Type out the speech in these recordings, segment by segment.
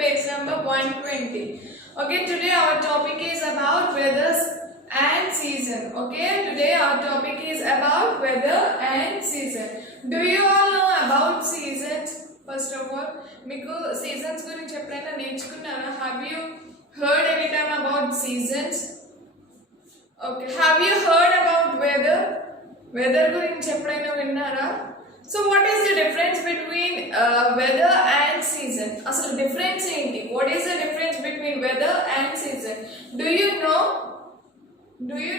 page number 120. Okay, today our topic is about weathers and season. Okay, today our topic is about weather and season. Do you all know about seasons? First of all, మీకు seasons గురించి ఎప్పుడైనా నేర్చుకున్నారా? Have you heard any time about seasons? Okay, have you heard about weather? Weather గురించి ఎప్పుడైనా విన్నారా? So what is the difference between weather and season? అసలు difference ఏంటి? What is the difference between weather and season? Do you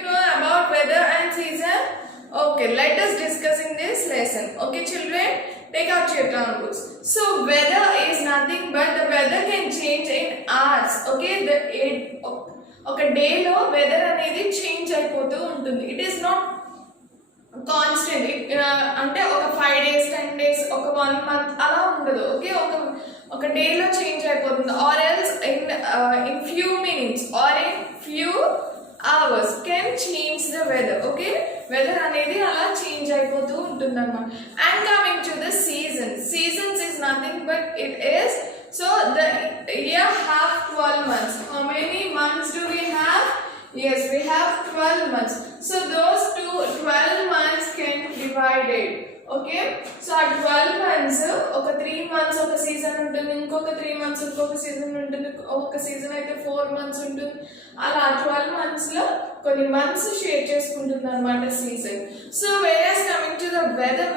know about weather and season? Okay, let us discuss in this lesson. Okay children, take out your exam books. So weather is nothing but the weather can change in hours. Okay, ఒక day లో weather అనేది change అయిపోతూ ఉంటుంది. It is not constant. అంటే ఒక 5 days 10 days ఒక 1 month అలా ఉండదు. ఓకే, ఒక డేలో చేంజ్ అయిపోతుంది. Or else in few minutes or in few hours can change the weather. Okay, weather అనేది అలా చేంజ్ అయిపోతూ ఉంటుంది అన్నమాట. And coming to the seasons is nothing but it is so the year have 12 months. How many months do we have? Yes, we have 12 months. So those 12 months can divided. Okay, so at 12 months oka 3 months oka season untundi, inkoka 3 months inkoka season untundi, oka season aithe 4 months untundi. Ala 12 months lo konni months share cheskuntundi annamata season. So whereas coming to the weather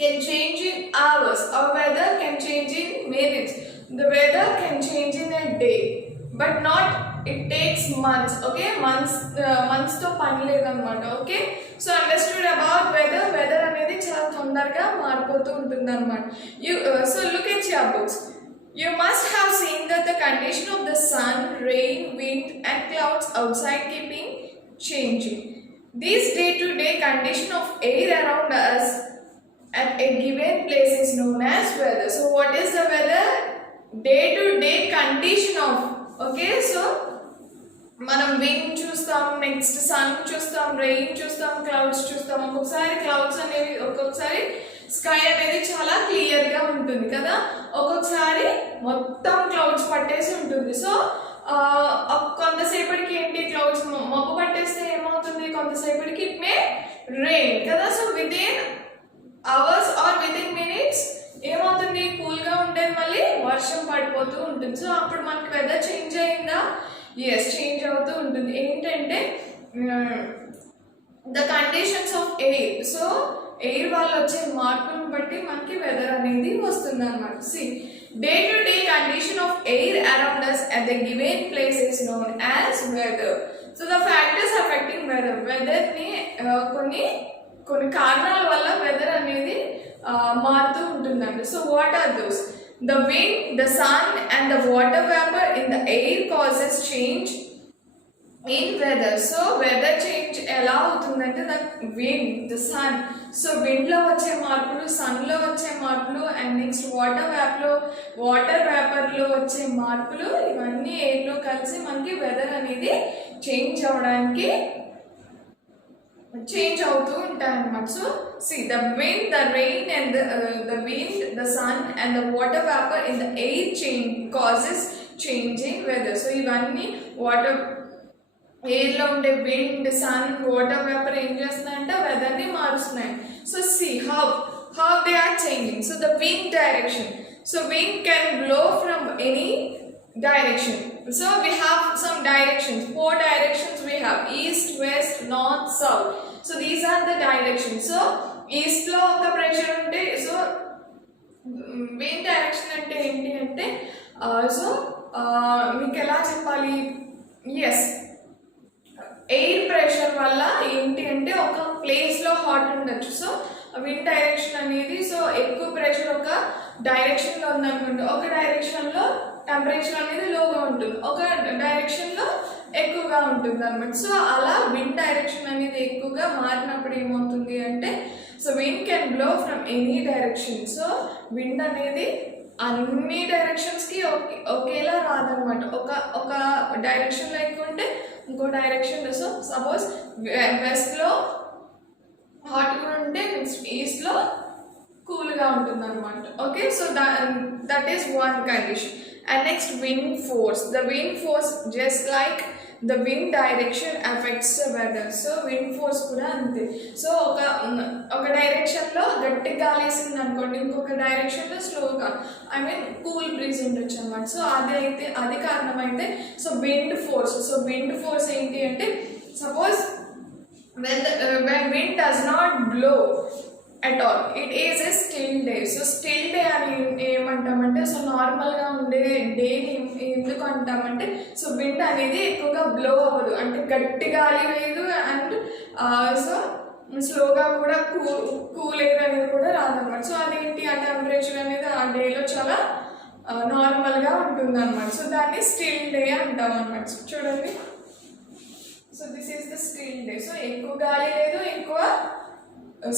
can change in hours, or weather can change in minutes. The weather can change in a day, but not it takes months. Okay, months to pani ledannamata. Okay, so understood about weather anedi chaala tondaraga maaripotu untundi annamata. You so look at your books. You must have seen that the condition of the sun, rain, wind and clouds outside keeping changing. This day-to-day condition of air around us at a given place is known as weather. So what is the weather? Day to day condition of. Okay, so మనం wind చూస్తాం, next sun చూస్తాం, rain చూస్తాం, clouds చూస్తాం. ఒక్కొక్కసారి clouds అనేవి, ఒక్కొక్కసారి sky అనేది చాలా క్లియర్ గా ఉంటుంది కదా, ఒక్కొక్కసారి మొత్తం క్లౌడ్స్ పట్టేసి ఉంటుంది. సో కొంతసేపటికి ఏంటి, క్లౌడ్స్ మబ్బు పట్టేస్తే ఏమవుతుంది, కొంతసేపటికి ఇట్ మే రెయిన్ కదా. So within hours or within minutes ఏమవుతుంది, కూల్ గా ఉండేది మళ్ళీ వర్షం పడిపోతూ ఉంటుంది. సో అప్పుడు మనకి వెదర్ చేంజ్ అయిందా? ఎస్, చేంజ్ అవుతూ ఉంటుంది. ఏంటంటే the conditions of air. So air వల్ల వచ్చే మార్పులను బట్టి మనకి వెదర్ అనేది వస్తుంది అనమాట. See, day to day condition of air around us at the given place is known as weather. So the factors affecting weather ని కొన్ని కారణాల వల్ల వెదర్ అనేది మారుతూ ఉంటుందండి. So what are those? The wind, the sun and the water vapour in the air causes change in weather. So weather change ఎలా అవుతుందంటే the wind, the sun. So wind లో వచ్చే మార్పులు, సన్ లో వచ్చే మార్పులు అండ్ నెక్స్ట్ వాటర్ వేపర్ లో వచ్చే మార్పులు, ఇవన్నీ ఎయిర్ లో కలిసి మనకి వెదర్ అనేది చేంజ్ అవడానికి చేంజ్ అవుతూ ఉంటాయి అన్నమాట. So see, the wind, the rain and the wind, the sun and the water vapour in the air change causes change in weather. So ఇవన్నీ ఎయిర్ లో ఉండే విండ్, సన్, వాటర్ వేపర్ ఏం చేస్తున్నాయంటే weather ని మారుస్తున్నాయి. So see how they are changing. So the wind direction. So wind can blow from any direction. So we have some directions, 4 directions we have: east, west, north, south. So these are the directions. So east లో ఒక pressure ఉంటే, so wind direction అంటే ఏంటి అంటే, so మీకు ఎలా చెప్పాలి, yes, air pressure వల్ల ఏంటి అంటే ఒక ప్లేస్ లో హాట్ ఉండొచ్చు. సో విండ్ డైరెక్షన్ అనేది, సో ఎక్కువ ప్రెషర్ ఒక డైరెక్షన్ లో ఉందనుకోండి, ఒక డైరెక్షన్ లో టెంపరేచర్ అనేది లోగా ఉంటుంది, ఒక డైరెక్షన్ లో ఎక్కువగా ఉంటుంది అనమాట. సో అలా విండ్ డైరెక్షన్ అనేది ఎక్కువగా మారినప్పుడు ఏమవుతుంది అంటే, so wind can blow from any direction. So wind అనేది అన్ని డైరెక్షన్స్ కి ఒకేలా రాదనమాట. ఒక డైరెక్షన్ లో ఎక్కువ ఉంటే ఇంకో డైరెక్షన్. సో సపోజ్ వెస్ట్ లో హాట్ గా ఉంటే నెక్స్ట్ ఈస్ట్ లో కూల్గా ఉంటుంది అనమాట. Okay, so that is one condition. And next wind force. The wind force just like the wind direction affects the weather. So wind force కూడా అంతే. So ఒక డైరెక్షన్లో గట్టి గాలి వేసింది అనుకోండి, ఇంకొక డైరెక్షన్లో స్లోగా కూల్ బ్రీజ్ ఉండొచ్చు అనమాట. సో అది కారణమైతే so wind force. So wind force ఏంటి అంటే suppose when wind does not blow at all, it is a still day. So still day అని ఏమంటామంటే సో నార్మల్గా ఉండే డేని ఎందుకు అంటామంటే సో విండ్ అనేది ఎక్కువగా బ్లో అవ్వదు, అంటే గట్టి గాలి లేదు అండ్ సో స్లోగా కూడా కూల్ ఎయిర్ అనేది కూడా రాదన్నమాట. సో అదేంటి ఆ టెంపరేచర్ అనేది ఆ డేలో చాలా నార్మల్గా ఉంటుంది అనమాట. సో దాన్ని స్టిల్ డే అంటాం అనమాట. చూడండి, so this is the still day. So ఎక్కువ గాలి లేదు,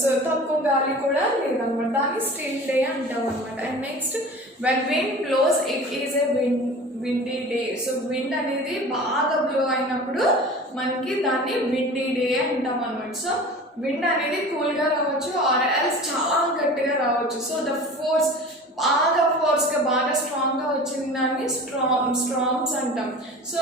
సో తక్కువ గాలి కూడా లేదనమాట, దాన్ని స్టిల్ డే అంటాం అనమాట. And next when wind blows it is a windy day. So wind అనేది బాగా బ్లో అయినప్పుడు మనకి దాన్ని విండీ డే అంటాం అనమాట. సో విండ్ అనేది కూల్గా రావచ్చు ఆర్ ఎల్స్ చాలా గట్టిగా రావచ్చు. సో ద ఫోర్స్ బాగా స్ట్రాంగ్గా వచ్చిన దాన్ని స్ట్రాంగ్స్ అంటాం. సో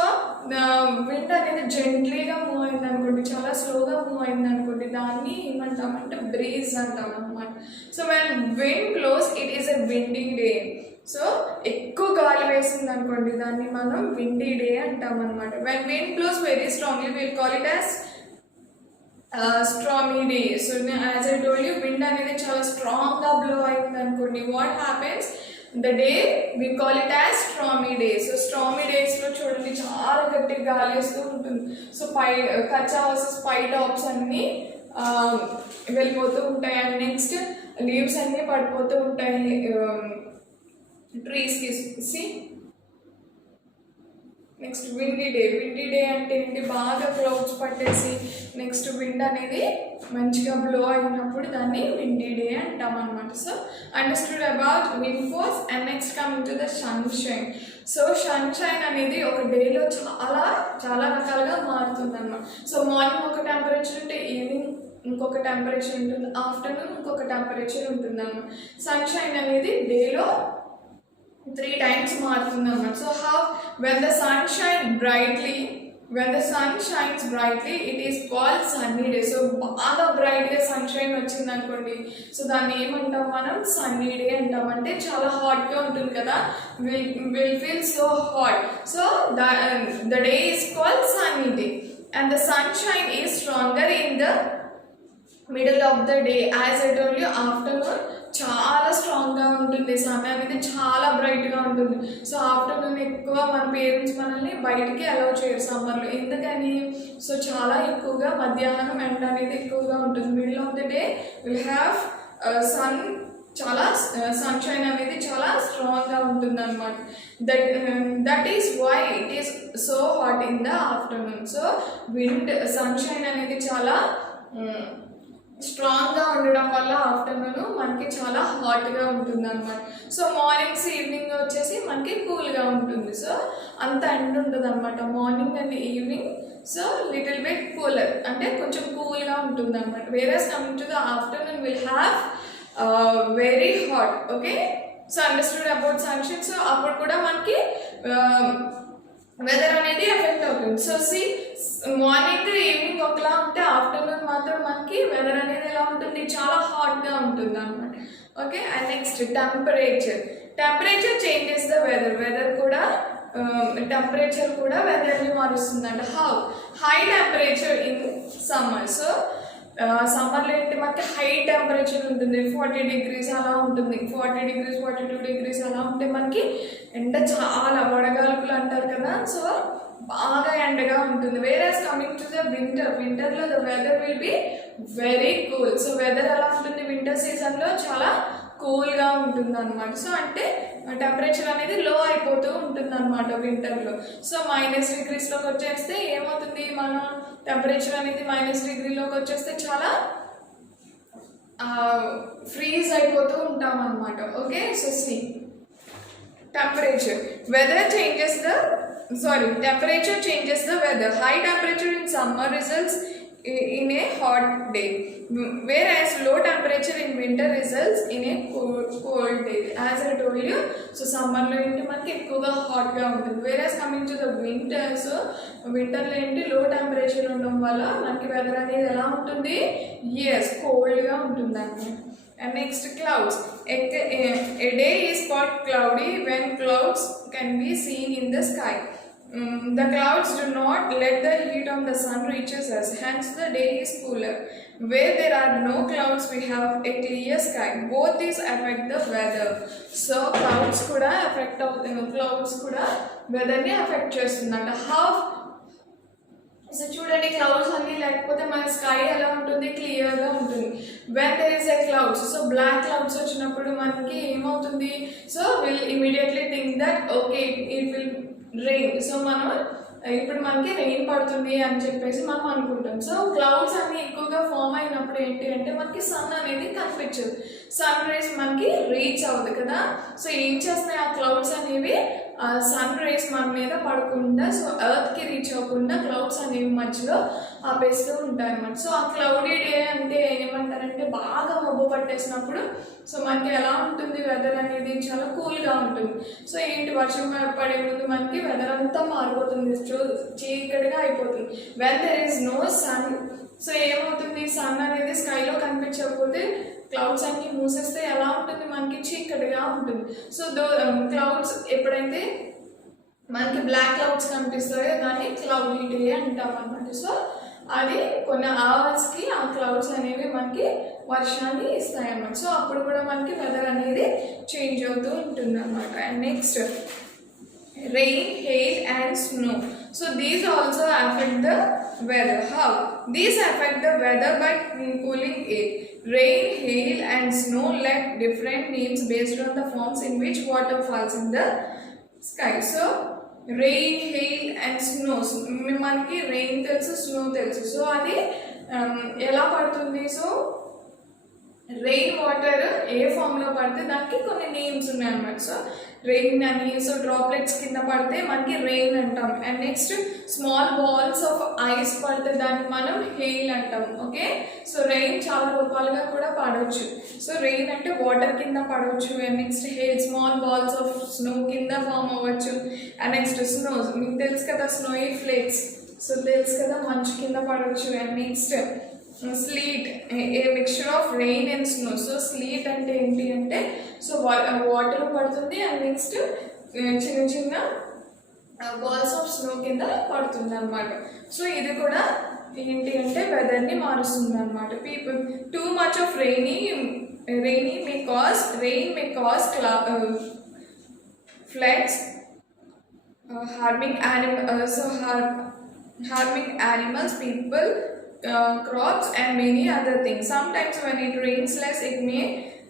విండ్ అనేది జెంట్లీగా మూవ్ అయింది అనుకోండి, చాలా స్లోగా మూవ్ అయింది అనుకోండి, దాన్ని ఏమంటామంటే బ్రీజ్ అంటాం అనమాట. So when wind blows it is a windy day. So ఎక్కువ గాలి వేసింది అనుకోండి, దాన్ని మనం విండీ డే అంటాం అనమాట. When wind blows very strongly will call it as stormy day. So as I told you, wind అనేది చాలా స్ట్రాంగ్గా బ్లో అయింది అనుకోండి, what happens the day we call it as stormy day. So stormy డేస్లో చూడండి చాలా గట్టిగా గాలి వేస్తూ ఉంటుంది. సో కచ్చా వర్సెస్ పై టాప్స్ అన్నీ వెళ్ళిపోతూ ఉంటాయి. అండ్ నెక్స్ట్ లీవ్స్ అన్నీ పడిపోతూ ఉంటాయి ట్రీస్కి. See next windy day. Windy day అంటే ఏంటి, బాగా క్లౌడ్స్ పట్టేసి నెక్స్ట్ విండ్ అనేది మంచిగా బ్లో అయినప్పుడు దాన్ని విండీ డే అంటాం అనమాట. So understood about wind force. And next coming to the sunshine. So sunshine అనేది ఒక డేలో చాలా రకాలుగా మారుతుంది అన్నమాట. సో మార్నింగ్ ఒక టెంపరేచర్ ఉంటే ఈవినింగ్ ఇంకొక టెంపరేచర్ ఉంటుంది, ఆఫ్టర్నూన్ ఇంకొక టెంపరేచర్ ఉంటుంది అన్నమాట. సన్షైన్ అనేది డేలో 3 times మారుతుంది అన్నమాట. So when the sun shines brightly it is called sunny day. So బాగా బ్రైట్గా సన్షైన్ వచ్చింది అనుకోండి, సో దాన్ని ఏమంటాం మనం, సన్నీ డే అంటాం. అంటే చాలా హాట్గా ఉంటుంది కదా, will feel so hot. So the day is called sunny day. And the sunshine is stronger in the middle of the day. As I told you, afternoon చాలా స్ట్రాంగ్గా ఉంటుంది, సన్ అనేది చాలా బ్రైట్గా ఉంటుంది. సో ఆఫ్టర్నూన్ ఎక్కువ మన పేరెంట్స్ మనల్ని బయటికి అలౌ చేయరు సమ్మర్లో, ఎందుకని, సో చాలా ఎక్కువగా మధ్యాహ్నం ఎండ అనేది ఎక్కువగా ఉంటుంది. Middle of the day will have sunshine అనేది చాలా స్ట్రాంగ్గా ఉంటుంది అనమాట. That is why it is so hot in the afternoon. So sunshine అనేది చాలా స్ట్రాంగ్గా ఉండడం వల్ల ఆఫ్టర్నూన్ మనకి చాలా హాట్గా ఉంటుంది అనమాట. సో మార్నింగ్స్ ఈవినింగ్ వచ్చేసి మనకి కూల్గా ఉంటుంది. సో అంత ఎండ ఉండదు అనమాట morning and evening. So little bit cooler అంటే కొంచెం కూల్గా ఉంటుంది అనమాట. Whereas coming to the afternoon will have very hot. Okay, so understood about sunshine. So అప్పుడు కూడా మనకి వెదర్ అనేది ఎఫెక్ట్ అవుతుంది. సో మార్నింగ్ ఈవినింగ్ ఒకలా ఉంటే ఆఫ్టర్నూన్ మాత్రం మనకి వెదర్ అనేది ఎలా ఉంటుంది, చాలా హాట్గా ఉంటుంది అనమాట. Okay, and next temperature changes the weather కూడా టెంపరేచర్ కూడా వెదర్ని మారుస్తుందంట. High temperature in summer. So సమ్మర్లో ఏంటి మనకి హై టెంపరేచర్ ఉంటుంది, 40 degrees అలా ఉంటుంది, 40 degrees 42 degrees అలా ఉంటే మనకి ఎండ చాలా వడగాల్పులు అంటారు కదా, సో బాగా ఎండగా ఉంటుంది. వేరేస్ కమింగ్ టు ద వింటర్లో the weather will be very cool. So weather ఎలా ఉంటుంది, వింటర్ సీజన్లో చాలా కూల్గా ఉంటుంది అనమాట. సో అంటే టెంపరేచర్ అనేది లో అయిపోతూ ఉంటుంది అనమాట వింటర్లో. సో -degreesలోకి వచ్చేస్తే ఏమవుతుంది, మనం టెంపరేచర్ అనేది -degree వచ్చేస్తే చాలా ఫ్రీజ్ అయిపోతూ ఉంటాం అనమాట. Okay, so temperature changes the weather. High temperature in summer results in a hot day, whereas low temperature in winter results in a cold day. As I told you, so summer lo enti manaki ekkuva hot ga untundi, whereas coming to the winter, so winter lo enti low temperature undam valla manaki weather anedi ela untundi, yes, cold ga untundi annamata. And next, clouds. A day is called cloudy when clouds can be seen in the sky. The clouds do not let the heat of the sun reaches us, hence the day is cooler. Where there are no clouds, we have a clear sky. Both these affect the weather. So clouds kuda affect clouds kuda weather ni affect chestundanta. How? So చూడండి, clouds అన్ని లేకపోతే మన sky ఎలా ఉంటుంది, క్లియర్గా ఉంటుంది. When there is a clouds, so black clouds వచ్చినప్పుడు మనకి ఏమవుతుంది, so will immediately think that okay it will rain. So మనం ఇప్పుడు మనకి రెయిన్ పడుతుంది అని చెప్పేసి మనం అనుకుంటాం. సో క్లౌడ్స్ అన్ని ఎక్కువగా ఫామ్ అయినప్పుడు ఏంటి అంటే మనకి సన్ అనేది కనిపించదు, సన్ రేస్ మనకి రీచ్ అవ్వదు కదా. సో ఏం చేస్తాయి ఆ క్లౌడ్స్ అనేవి, సన్ రేస్ మన మీద పడకుండా, సో ఎర్త్కి రీచ్ అవ్వకుండా క్లౌడ్స్ అనేవి మధ్యలో ఆపేస్తూ ఉంటాయి అన్నమాట. సో ఆ క్లౌడీ డే అంటే ఏమంటారంటే బాగా మబ్బు పట్టేసినప్పుడు సో మనకి ఎలా ఉంటుంది వెదర్ అనేది, చాలా కూల్గా ఉంటుంది. సో ఏంటి, వర్షం పడే ముందు మనకి వెదర్ అంతా మారిపోతుంది, చీకటిగా అయిపోతుంది. When there is no sun, so ఏమవుతుంది, సన్ అనేది స్కైలో కనిపించకపోతే క్లౌడ్స్ అన్ని మూసేస్తే ఎలా ఉంటుంది, మనకి చీకటిగా ఉంటుంది. సో క్లౌడ్స్ ఎప్పుడైతే మనకి బ్లాక్ క్లౌడ్స్ కనిపిస్తాయో దాన్ని క్లౌడీ డే అంటాం అన్నమాట. సో అది కొన్ని అవర్స్కి ఆ క్లౌడ్స్ అనేవి మనకి వర్షాన్ని ఇస్తాయి అన్నమాట. సో అప్పుడు కూడా మనకి వెదర్ అనేది చేంజ్ అవుతూ ఉంటుంది అన్నమాట. And next, rain, hail and snow. So these also affect the weather. How? These affect the weather by cooling air. Rain, hail and snow let different names based on the forms in which water falls in the sky. So rain, hail and snow. మనకి rain తెలుసు, snow తెలుసు. So అది ఎలా పడుతుంది, so rain water ఏ ఫామ్లో పడితే దానికి కొన్ని నేమ్స్ ఉన్నాయి అన్నమాట. సో రెయిన్ అని, సో డ్రాప్లెట్స్ కింద పడితే మనకి రెయిన్ అంటాం. And next, small balls of ice పడితే దాన్ని మనం హెయిల్ అంటాం. ఓకే, సో రెయిన్ చాలా రూపాలుగా కూడా పడవచ్చు. సో రెయిన్ అంటే వాటర్ కింద పడవచ్చు. And next, hail small balls of snow కింద ఫామ్ అవ్వచ్చు. అండ్ నెక్స్ట్, స్నో మీకు తెలుసు కదా, స్నోయి ఫ్లేక్స్, సో తెలుసు కదా, మంచు కింద పడవచ్చు. And next, స్లీట్, A mixture of rain and snow. So స్లీట్ అంటే ఏంటి అంటే, సో వాటర్ పడుతుంది అండ్ నెక్స్ట్ చిన్న చిన్న బాల్స్ ఆఫ్ స్నో కింద పడుతుంది అనమాట. సో ఇది కూడా ఏంటి అంటే వెదర్ని మారుస్తుంది అనమాట. People too much of rain may cause floods, harming animals, people, crops and many other things. Sometimes when it rains less, it may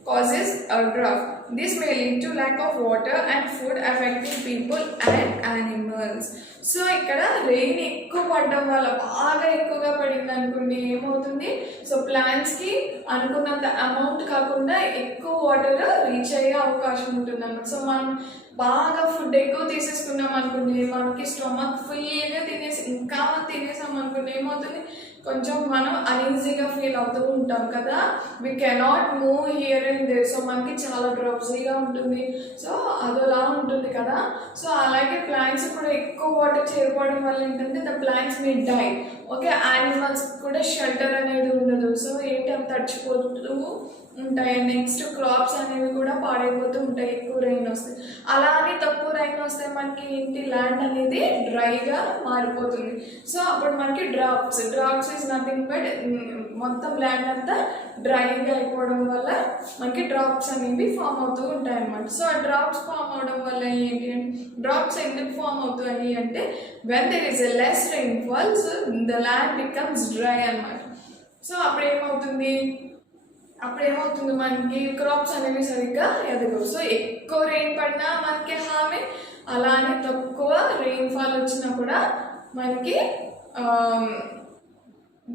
causes a drought. This may lead to lack of water and food, affecting people and animals. So ఇక్కడ rain ఎక్కువ పడడం వల్ల, బాగా ఎక్కువగా పడింది అనుకోండి, ఏమవుతుంది, so ప్లాంట్స్కి అనుకున్నంత అమౌంట్ కాకుండా ఎక్కువ వాటర్ రీచ్ అయ్యే అవకాశం ఉంటుంది అన్నమాట. సో మనం బాగా ఫుడ్ ఎక్కువ తీసేసుకున్నాం అనుకోండి, మనకి స్టమక్ ఫుల్గా ఇంకా తినేసాం అనుకోండి, ఏమవుతుంది, కొంచెం మనం అన్ఈజీగా ఫీల్ అవుతూ ఉంటాం కదా. We cannot move here and there. So మనకి చాలా డ్రౌజీగా ఉంటుంది. సో అదోలా ఉంటుంది కదా. సో అలాగే ప్లాంట్స్ కూడా ఎక్కువ వాటర్ చేరిపోవడం వల్ల ఏంటంటే the plants may die. Okay, animals కూడా షెల్టర్ అనేది ఉండదు. సో ఏంటి, అవి తడిచిపోతూ ఉంటాయి. నెక్స్ట్, క్రాప్స్ అనేవి కూడా పాడైపోతూ ఉంటాయి ఎక్కువ రెయిన్ వస్తే. అలా అని తక్కువ రెయిన్ వస్తే మనకి ఏంటి, ల్యాండ్ అనేది డ్రైగా మారిపోతుంది. సో అప్పుడు మనకి డ్రాప్స్ ఈజ్ నథింగ్ బట్ మొత్తం ల్యాండ్ అంతా డ్రైగా అయిపోవడం వల్ల మనకి డ్రాప్స్ అనేవి ఫామ్ అవుతూ ఉంటాయి అన్నమాట. సో ఆ డ్రాప్స్ ఫామ్ అవడం వల్ల ఏంటి అంటే, డ్రాప్స్ ఎందుకు ఫామ్ అవుతాయి అంటే, when there is a less rainfall, so the land becomes dry అన్నమాట. సో అప్పుడేమవుతుంది మనకి క్రాప్స్ అనేవి సరిగ్గా ఎదగవు. సో ఎక్కువ రెయిన్ పడినా మనకి హామీ, అలానే తక్కువ రెయిన్ఫాల్ వచ్చినా కూడా మనకి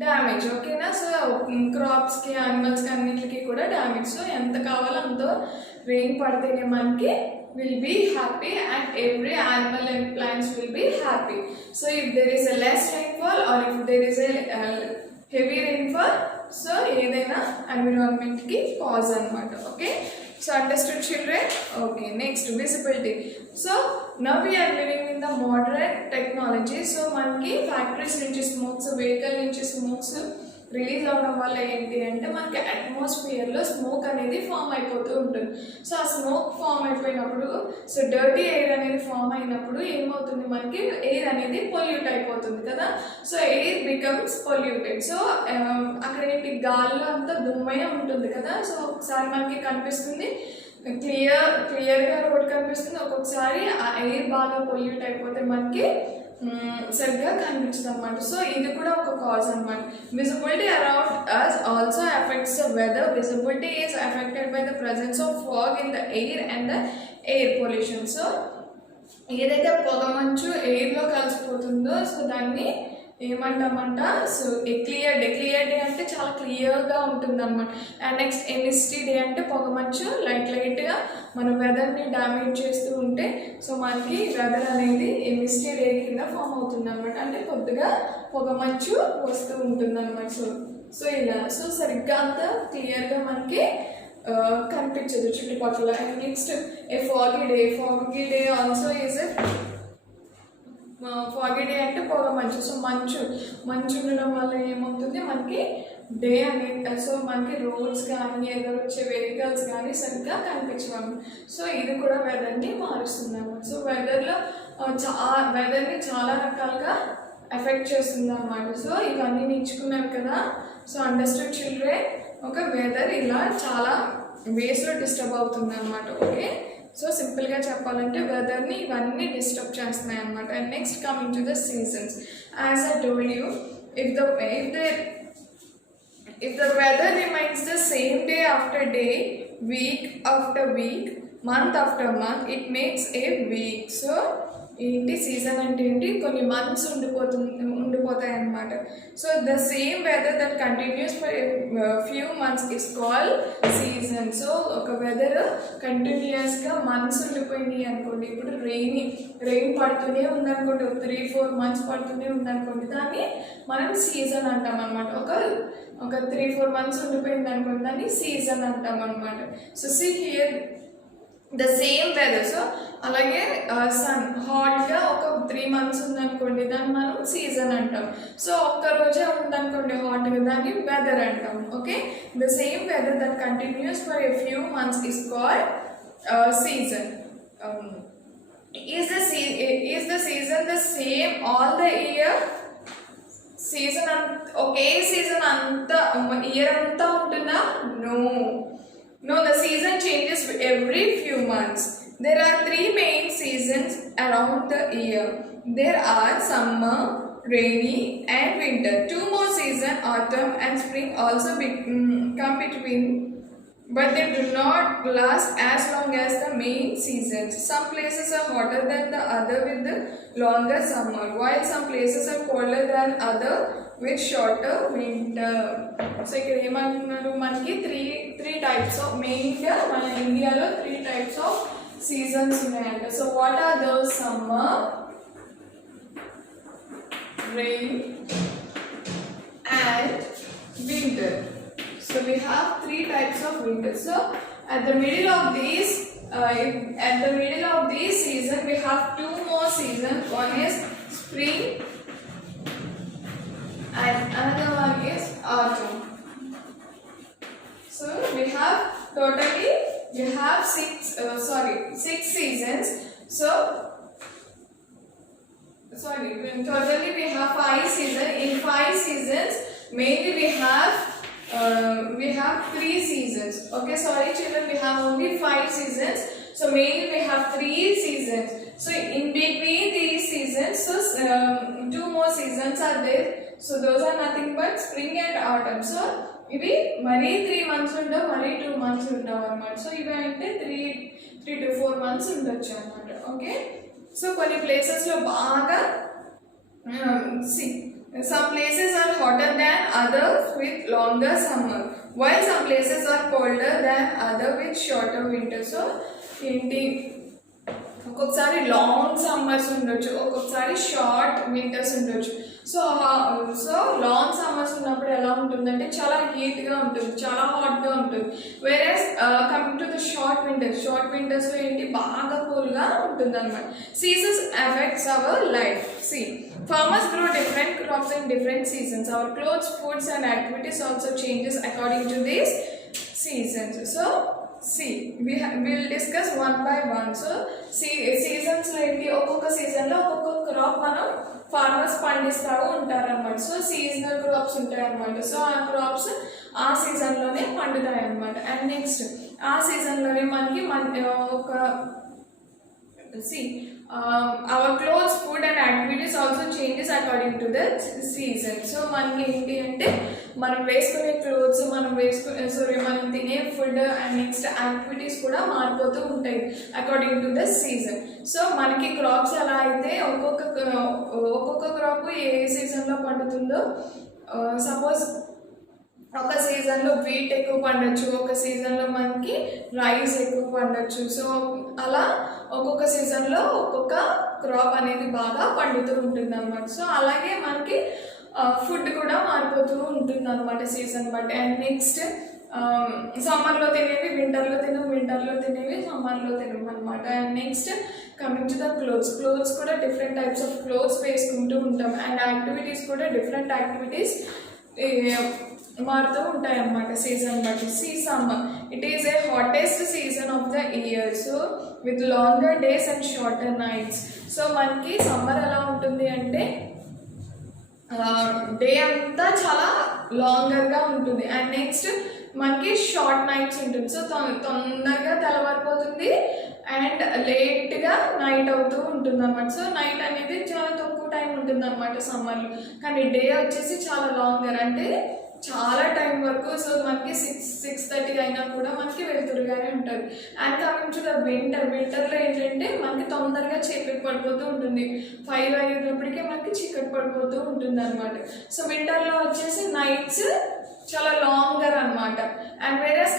డ్యామేజ్. ఓకేనా, సో క్రాప్స్కి, యానిమల్స్కి అన్నిటికీ కూడా డ్యామేజ్. సో ఎంత కావాలో అంత రెయిన్ పడితేనే మనకి will be happy and every animal and plants will be happy. So if there is a less rainfall or if there is a heavy rainfall so ఏదైనా ఎన్విరాన్మెంట్కి కాజ్ అనమాట. Okay, so understood children? Okay, next visibility. So now we are living in the modern technology. So మనకి factories నుంచి smokes, vehicle నుంచి smokes release అవ్వడం వల్ల ఏంటి అంటే మనకి అట్మాస్ఫియర్లో స్మోక్ అనేది ఫామ్ అయిపోతూ ఉంటుంది. సో ఆ స్మోక్ ఫామ్ అయిపోయినప్పుడు, సో డర్టీ ఎయిర్ అనేది ఫామ్ అయినప్పుడు ఏమవుతుంది, మనకి ఎయిర్ అనేది పొల్యూట్ అయిపోతుంది కదా. So air becomes polluted. So అక్కడ ఏంటి, గాలిలో అంతా దుమ్మయ్య ఉంటుంది కదా. సో ఒకసారి మనకి కనిపిస్తుంది క్లియర్గా రోడ్ కనిపిస్తుంది, ఒక్కొక్కసారి ఆ ఎయిర్ బాగా పొల్యూట్ అయిపోతే మనకి సరిగ్గా కనిపించదు అనమాట. సో ఇది కూడా ఒక కాజ్ అనమాట. Visibility around us also affects the weather. Visibility is affected by the presence of fog in the air and the air pollution. So ఏదైతే పొగ మంచు ఎయిర్లో కలిసిపోతుందో సో దాన్ని ఏమంటామంట, సో క్లియర్ డే అంటే చాలా క్లియర్గా ఉంటుంది అనమాట. అండ్ నెక్స్ట్ మిస్టీ డే అంటే పొగ మంచు లైట్గా మన వెదర్ని డ్యామేజ్ చేస్తూ ఉంటే సో మనకి వెదర్ అనేది మిస్టీ డే కింద ఫామ్ అవుతుంది అనమాట. అంటే కొద్దిగా పొగ మంచు వస్తూ ఉంటుంది అనమాట. సో ఇలా సో సరిగ్గా అంతా క్లియర్గా మనకి కనిపించదు చుట్టుపక్కల. And next foggy day also is foggy day అంటే పొగ మంచు. సో మంచు ఉండడం వల్ల ఏమవుతుంది, మనకి డే అనేది సో మనకి రోడ్స్ కానీ ఎదురొచ్చే వెహికల్స్ కానీ సరిగ్గా కనిపించడం. సో ఇది కూడా వెదర్ని మారుస్తుంది అన్నమాట. సో వెదర్ని చాలా రకాలుగా ఎఫెక్ట్ చేస్తుంది అన్నమాట. సో ఇవన్నీ నేర్చుకున్నారు కదా. So understood children? ఒక వెదర్ ఇలా చాలా వేస్లో డిస్టర్బ్ అవుతుంది అనమాట. ఓకే, సో సింపుల్గా చెప్పాలంటే వెదర్ని ఇవన్నీ డిస్టర్బ్ చేస్తున్నాయి అనమాట. And next coming to the seasons. As I told you, if the weather remains the same day after day, week after week, month after month, it makes a week. So ఏంటి season అంటే ఏంటి, కొన్ని months ఉండిపోతాయి అన్నమాట. So the same weather that continuous for few months is called season. So ఒక weather కంటిన్యూస్గా months ఉండిపోయినాయి అనుకోండి, ఇప్పుడు రెయిన్ పడుతూనే ఉందనుకోండి, 3-4 months పడుతూనే ఉందనుకోండి, దాన్ని మనం సీజన్ అంటాం అనమాట. ఒక 3-4 months ఉండిపోయింది అనుకోండి, దాన్ని సీజన్ అంటాం అనమాట. So see here the same weather. So అలాగే సన్ హాట్గా ఒక 3 months ఉందనుకోండి, దాన్ని మనం సీజన్ అంటాం. సో ఒక్కరోజే ఉందనుకోండి హాట్గా, దాన్ని వెదర్ అంటాం. Okay, the same weather that continuous for a few months is called season. Is the season the same all the year? Season okay season అంతా ఇయర్ అంతా ఉంటుందా? No, the season changes every few months. There are 3 main seasons around the year. There are summer, rainy and winter. 2 more seasons, autumn and spring also come between, but they do not last as long as the main seasons. Some places are hotter than the other with the longer summer, while some places are colder than other with shorter winter. So ఇక్కడ ఏమంటున్నారు, మనకి three types of, మెయిన్గా మన ఇండియాలో 3 types of seasons ఉన్నాయంట. So what are those? Summer, rain and winter. So we have 3 types of winter. So at the middle of these season we have 2 more seasons. One is spring and another one is autumn. So we have totally 6 seasons. So totally we have 5 seasons. In 5 seasons mainly we have 3 seasons. Okay, sorry children, we have only 5 seasons. So mainly we have 3 seasons. So in between these seasons, so 2 more seasons are there. So those are nothing but spring and autumn. So ఇవి మరీ 3 months ఉండవు, మరీ 2 months ఉండవు అన్నమాట. So ఇవి అంటే 3 to 4 months ఉండొచ్చు అన్నమాట. ఓకే, సో కొన్ని ప్లేసెస్లో బాగా some places are hotter than others with longer summer, while some places are colder than others with shorter winter. So ఏంటి ఒక్కొక్కసారి లాంగ్ సమ్మర్స్ ఉండొచ్చు, ఒక్కొక్కసారి షార్ట్ వింటర్స్ ఉండొచ్చు. సో లాంగ్ సమ్మర్స్ ఉన్నప్పుడు ఎలా ఉంటుందంటే చాలా హీట్గా ఉంటుంది, చాలా హాట్గా ఉంటుంది. Whereas coming to the short వింటర్స్లో ఏంటి బాగా కూల్గా ఉంటుంది అనమాట. Seasons effects our life. See farmers grow different crops in different seasons. Our clothes, foods and activities also changes according to these seasons. So see, we'll discuss one by one. So seasons ఏంటి, ఒక్కొక్క సీజన్లో ఒక్కొక్క crop మనం farmers పండిస్తూ ఉంటారనమాట. So seasonal crops ఉంటాయి అనమాట. So ఆ క్రాప్స్ ఆ సీజన్లోనే పండుతాయి అనమాట. అండ్ నెక్స్ట్ ఆ సీజన్లోనే మనకి ఒక our clothes, food and activities also changes according to the season. So మనకి ఏంటి అంటే మనం వేసుకునే క్లోత్స్, మనం తినే ఫుడ్ అండ్ నెక్స్ట్ యాక్టివిటీస్ కూడా మారిపోతూ ఉంటాయి according to the season. So మనకి క్రాప్స్ ఎలా అయితే ఒక్కొక్క క్రాప్ ఏ సీజన్లో పండుతుందో, సపోజ్ ఒక సీజన్లో వీట్ ఎక్కువ పండొచ్చు, ఒక సీజన్లో మనకి రైస్ ఎక్కువ పండొచ్చు. సో అలా ఒక్కొక్క సీజన్లో ఒక్కొక్క క్రాప్ అనేది బాగా పండుతూ ఉంటుంది అనమాట. సో అలాగే మనకి ఫుడ్ కూడా మారిపోతూ ఉంటుంది అనమాట సీజన్ బట్టి. అండ్ నెక్స్ట్ సమ్మర్లో తినేవి వింటర్లో తినవు, వింటర్లో తినేవి సమ్మర్లో తినవు అనమాట. And next coming to the clothes కూడా డిఫరెంట్ టైప్స్ ఆఫ్ క్లోత్స్ వేసుకుంటూ ఉంటాం. అండ్ యాక్టివిటీస్ కూడా డిఫరెంట్ యాక్టివిటీస్ మారుతూ ఉంటాయి అన్నమాట సీజన్ బట్టి. Summer it is a hottest season of the year. So with longer days and shorter nights. So మనకి summer ఎలా ఉంటుంది అంటే డే అంతా చాలా లాంగర్గా ఉంటుంది. అండ్ నెక్స్ట్ మనకి షార్ట్ నైట్స్ ఉంటుంది. సో తొందరగా తెల్లవారిపోతుంది అండ్ లేట్గా నైట్ అవుతూ ఉంటుంది అనమాట. సో నైట్ అనేది చాలా తక్కువ టైం ఉంటుంది అనమాట సమ్మర్లో. కానీ డే వచ్చేసి చాలా లాంగర్, అంటే చాలా టైం వరకు. సో మనకి 6:30 అయినా కూడా మనకి వెలుతురుగానే ఉంటుంది. అండ్ కమింగ్ టు ద వింటర్లో ఏంటంటే మనకి తొందరగా చీకటి పడిపోతూ ఉంటుంది. 5 అయ్యేటప్పటికే మనకి చీకటి పడిపోతూ ఉంటుంది అనమాట. సో వింటర్లో వచ్చేసి నైట్స్ చాలా లాంగర్ అనమాట. And whereas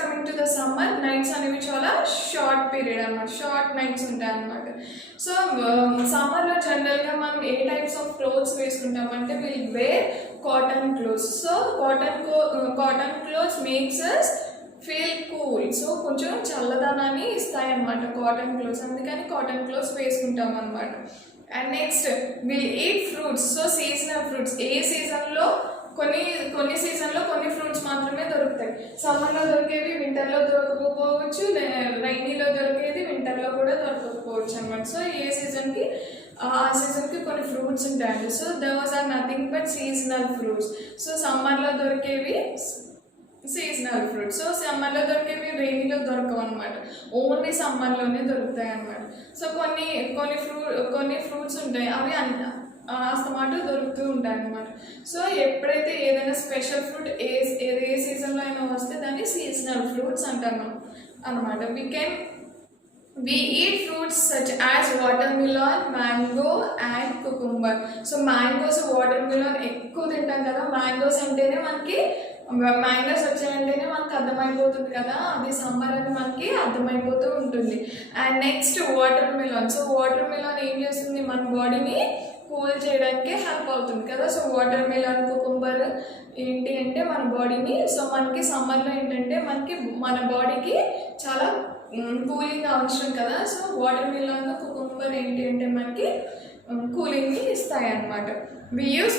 coming to the summer nights అనేవి చాలా షార్ట్ పీరియడ్ అనమాట, షార్ట్ నైట్స్ ఉంటాయి అనమాట. సో సమ్మర్లో జనరల్గా మనం ఏ టైప్స్ ఆఫ్ క్లోత్స్ వేసుకుంటామంటే will wear cotton clothes. So cotton clothes makes us feel cool. So కొంచెం చల్లదనాన్ని ఇస్తాయి అన్నమాట కాటన్ క్లోత్స్, అందుకని కాటన్ క్లోత్స్ వేసుకుంటాం అనమాట. And next will eat fruits. So seasonal fruits ఏ సీజన్లో కొన్ని సీజన్లో కొన్ని ఫ్రూట్స్ మాత్రమే దొరుకుతాయి. సమ్మర్లో దొరికేవి వింటర్లో దొరకకపోవచ్చు, రైనీలో దొరికేది వింటర్లో కూడా దొరకకపోవచ్చు అనమాట. సో ఏ సీజన్కి ఆ సీజన్కి కొన్ని ఫ్రూట్స్ ఉంటాయండి. So those are nothing but seasonal fruits. So సమ్మర్లో దొరికేవి సీజనల్ ఫ్రూట్స్. సో సమ్మర్లో దొరికేవి రైనీలో దొరకవు అనమాట, ఓన్లీ సమ్మర్లోనే దొరుకుతాయి అనమాట. సో కొన్ని ఫ్రూట్స్ ఉంటాయి, అవి అస్తమాట దొరుకుతూ ఉంటాయి అన్నమాట. సో ఎప్పుడైతే ఏదైనా స్పెషల్ ఫ్రూట్ ఏ సీజన్లో అయినా వస్తే దాన్ని సీజనల్ ఫ్రూట్స్ అంటాం మనం అనమాట. We eat fruits such as watermelon, mango and cucumber. So mangoes, watermelon ఎక్కువ తింటాం కదా. మ్యాంగోస్ అంటేనే మ్యాంగోస్ వచ్చాయంటేనే మనకు అర్థమైపోతుంది కదా అది సమ్మర్ అని మనకి అర్థమైపోతూ ఉంటుంది. And next watermelon. So watermelon ఏం చేస్తుంది, మన బాడీని కూల్ చేయడానికి హెల్ప్ అవుతుంది కదా. సో వాటర్మిలన్, కుకుంబర్ ఏంటి అంటే మన బాడీని, సో మనకి సమ్మర్లో ఏంటంటే మన బాడీకి చాలా కూలింగ్ అవసరం కదా. సో వాటర్మిలన్, కుకుంబర్ ఏంటి అంటే మనకి కూలింగ్ని ఇస్తాయి అన్నమాట. We use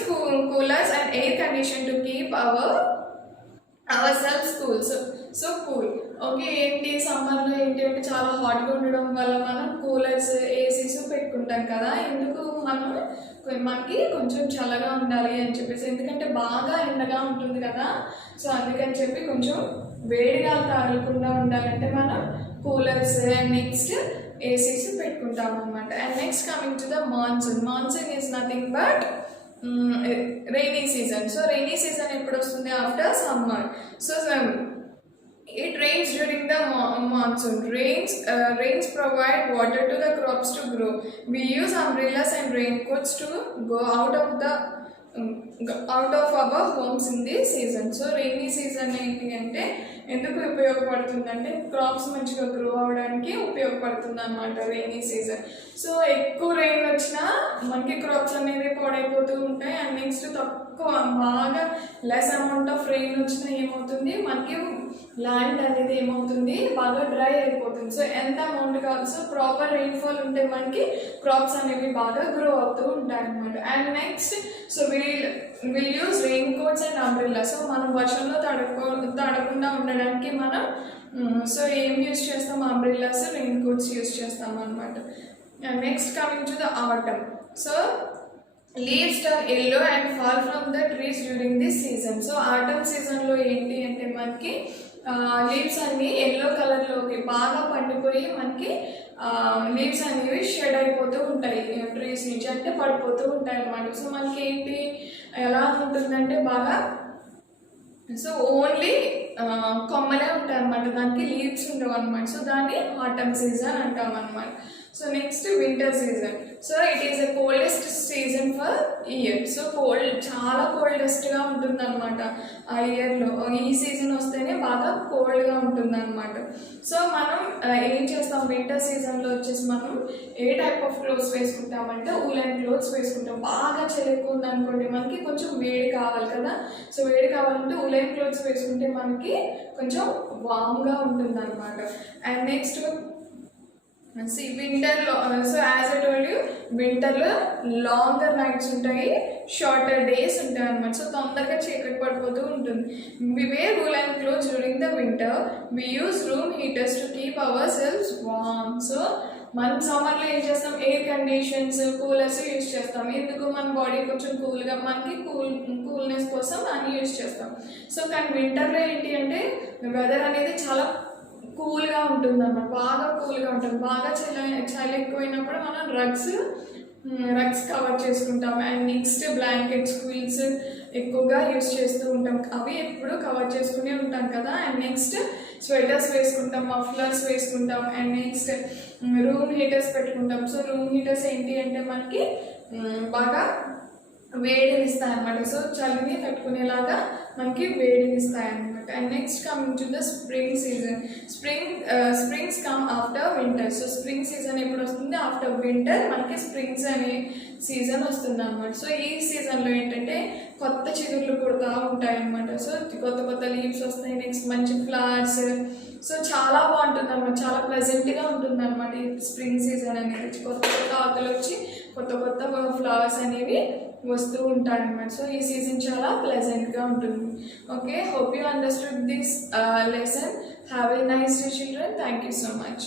coolers and air condition to keep ourselves cool. So cool okay. ఏంటి సమ్మర్లో ఏంటి అంటే చాలా హాట్గా ఉండడం వల్ల మనం కూలర్స్, ఏసీస్ పెట్టుకుంటాం కదా. ఎందుకు మనకి కొంచెం చల్లగా ఉండాలి అని చెప్పేసి, ఎందుకంటే బాగా ఎండగా ఉంటుంది కదా. సో అందుకని చెప్పి కొంచెం వేడిగా తాగకుండా ఉండాలంటే మనం కూలర్స్ అండ్ నెక్స్ట్ ఏసీస్ పెట్టుకుంటాం అనమాట. And next coming to the monsoon is nothing but rainy season. So rainy season ఎప్పుడు వస్తుంది, after summer. So it rains during the monsoon. Rains provide water to the crops to grow. We use umbrellas and raincoats to go out of our homes in this season. So rainy season ఏంటి అంటే ఎందుకు ఉపయోగపడుతుందంటే crops మంచిగా grow అవడానికి ఉపయోగపడుతుంది అనమాట rainy season. So ఎక్కువ rain వచ్చినా మనకి క్రాప్స్ అనేవి పాడైపోతూ ఉంటాయి. అండ్ నెక్స్ట్ తక్కువ బాగా లెస్ అమౌంట్ ఆఫ్ రెయిన్ వచ్చినా ఏమవుతుంది, మనకి ల్యాండ్ అనేది ఏమవుతుంది, బాగా డ్రై అయిపోతుంది. సో ఎంత అమౌంట్ కావాలి, సో ప్రాపర్ రెయిన్ఫాల్ ఉంటే మనకి క్రాప్స్ అనేవి బాగా గ్రో అవుతూ ఉంటాయి అనమాట. And next so will use rain coats and umbrella. So మనం వర్షంలో తడకుండా ఉండడానికి మనం సో ఏం యూజ్ చేస్తాం, అంబ్రెల్లాస్, రెయిన్ కోట్స్ యూజ్ చేస్తాం అనమాట. And next coming to the atom. So leaves turn yellow and fall from the trees during this season. So atom సీజన్లో ఏంటి అంటే మనకి లీవ్స్ అన్నీ ఎల్లో కలర్లోకి బాగా పండిపోయి మనకి లీవ్స్ అనేవి షెడ్ అయిపోతూ ఉంటాయి ట్రీస్ నుంచి, అంటే పడిపోతూ ఉంటాయి అన్నమాట. సో మనకి ఏంటి ఎలా ఉంటుందంటే బాగా సో ఓన్లీ కొమ్మలే ఉంటాయి అనమాట, దానికి లీవ్స్ ఉండవు అనమాట. సో దాన్ని ఆటమ్ సీజన్ అంటాం అనమాట. So next winter season. So it is the coldest season for year. So చాలా కోల్డెస్ట్గా ఉంటుంది అనమాట ఆ ఇయర్లో. ఈ సీజన్ వస్తేనే బాగా కోల్డ్గా ఉంటుంది అనమాట. సో మనం ఏం చేస్తాం, వింటర్ సీజన్లో వచ్చేసి మనం ఏ టైప్ ఆఫ్ క్లోత్స్ వేసుకుంటామంటే ఉలెన్ క్లోత్స్ వేసుకుంటాం. బాగా చలి ఎక్కువ ఉందనుకోండి, మనకి కొంచెం వేడి కావాలి కదా, సో వేడి కావాలంటే ఉలెన్ క్లోత్స్ వేసుకుంటే మనకి కొంచెం వామ్గా ఉంటుంది అనమాట. అండ్ నెక్స్ట్ వింటర్లో so as I told you, వింటర్లో లాంగర్ నైట్స్ ఉంటాయి, షార్టర్ డేస్ ఉంటాయి అనమాట. సో తొందరగా చీకటి పడిపోతూ ఉంటుంది. We wear woollen clothes during the winter. We use room heaters to keep ourselves warm. So మనం సమ్మర్లో ఏం చేస్తాం, ఎయిర్ కండిషన్స్, కూలర్స్ యూజ్ చేస్తాం. ఎందుకు, మన బాడీ కొంచెం కూల్గా, మనకి కూల్నెస్ కోసం అని యూజ్ చేస్తాం. సో కానీ వింటర్లో ఏంటి అంటే వెదర్ అనేది చాలా కూల్గా ఉంటుంది అన్నమాట, బాగా కూల్గా ఉంటుంది. బాగా చలి ఎక్కువైనప్పుడు మనం రగ్స్ కవర్ చేసుకుంటాం. అండ్ నెక్స్ట్ బ్లాంకెట్స్, క్విల్స్ ఎక్కువగా యూజ్ చేస్తూ ఉంటాం, అవి ఎప్పుడు కవర్ చేసుకునే ఉంటాం కదా. అండ్ నెక్స్ట్ స్వెటర్స్ వేసుకుంటాం, మఫ్లర్స్ వేసుకుంటాం. అండ్ నెక్స్ట్ రూమ్ హీటర్స్ పెట్టుకుంటాం. సో రూమ్ హీటర్స్ ఏంటి అంటే మనకి బాగా వేడిని ఇస్తాయి అన్నమాట. సో చలిని పెట్టుకునేలాగా మనకి వేడిని ఇస్తాయి అన్నమాట. And next coming to the spring season. Springs come after winter. So spring season ఎప్పుడు వస్తుంది, ఆఫ్టర్ వింటర్ మనకి స్ప్రింగ్స్ అనే సీజన్ వస్తుంది అనమాట. సో ఈ సీజన్లో ఏంటంటే కొత్త చిగుర్లు పుడుతూ ఉంటాయి అన్నమాట. సో కొత్త లీవ్స్ వస్తాయి, నెక్స్ట్ మంచి ఫ్లవర్స్. సో చాలా బాగుంటుంది అనమాట, చాలా ప్లెజెంట్గా ఉంటుంది అనమాట ఈ స్ప్రింగ్ సీజన్ అనేది. కొత్త ఆకులు వచ్చి కొత్త ఫ్లవర్స్ అనేవి వస్తూ ఉంటాయి అనమాట. సో ఈ సీజన్ చాలా ప్లెజెంట్గా ఉంటుంది. Okay, hope you understood this lesson. Have a nice day children. Thank you so much.